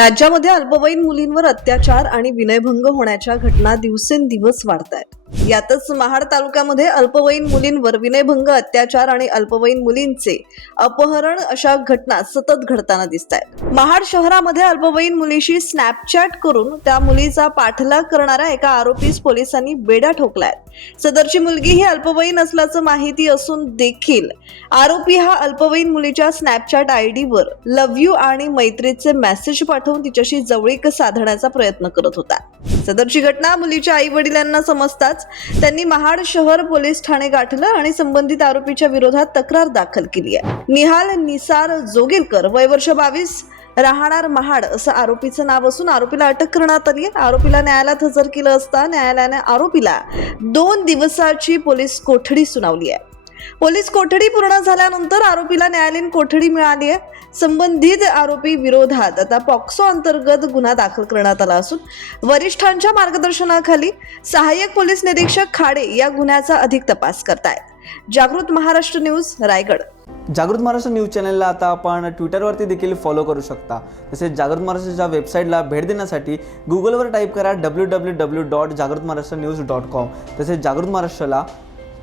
राज्यामध्ये अल्पवयीन मुलींवर अत्याचार आणि विनयभंग होण्याच्या घटना दिवसेंदिवस वाढत आहेत यातच महाड तालुक्यामध्ये अल्पवयीन मुलींवर विनयभंग अत्याचार आणि अल्पवयीन मुलींचे अपहरण अशा घटना सतत घडताना दिसत आहेत महाड शहरामध्ये अल्पवयीन मुलीशी स्नॅपचॅट करून त्या मुलीचा पाठलाग करणाऱ्या एका आरोपीस पोलिसांनी बेड्या ठोकलाय सदरची मुलगी ही अल्पवयीन असल्याचं माहिती असून देखील आरोपी हा अल्पवयीन मुलीच्या स्नॅपचॅट आय वर लव्ह यू आणि मैत्रीचे मेसेज पाठवून तिच्याशी जवळीक साधण्याचा प्रयत्न करत होता. सदरची घटना मुलीच्या आई वडिलांना समजताच त्यांनी महाड शहर पोलीस ठाणे गाठलं आणि संबंधित आरोपीच्या विरोधात तक्रार दाखल केली आहे. निहाल निसार जोगिलकर वय वर्ष बावीस राहणार महाड असं आरोपीचं नाव असून आरोपीला अटक करण्यात आली आरोपीला न्यायालयात हजर केलं असता न्यायालयाने आरोपीला दोन दिवसाची पोलीस कोठडी सुनावली आहे. पोलीस कोठडी पूर्ण झाल्यानंतर आरोपीला न्यायालयीन कोठडी मिळाली आहे. संबंधित आरोपी विरोधात आता पॉक्सो अंतर्गत गुन्हा दाखल करण्यात आला असून वरिष्ठांच्या मार्गदर्शनाखाली सहाय्यक पोलीस निरीक्षक खाडे या गुन्ह्याचा अधिक तपास करतायत. जागृत महाराष्ट्र न्यूज रायगड. जागृत महाराष्ट्र न्यूज चॅनलला आता आपण ट्विटरवरती देखील फॉलो करू शकता. तसेच जागृत महाराष्ट्राच्या वेबसाईटला भेट देण्यासाठी गुगलवर टाईप करा डब्ल्यू डब्ल्यू डब्ल्यू डॉट जागृत महाराष्ट्र न्यूज डॉट कॉम तसेच जागृत महाराष्ट्राला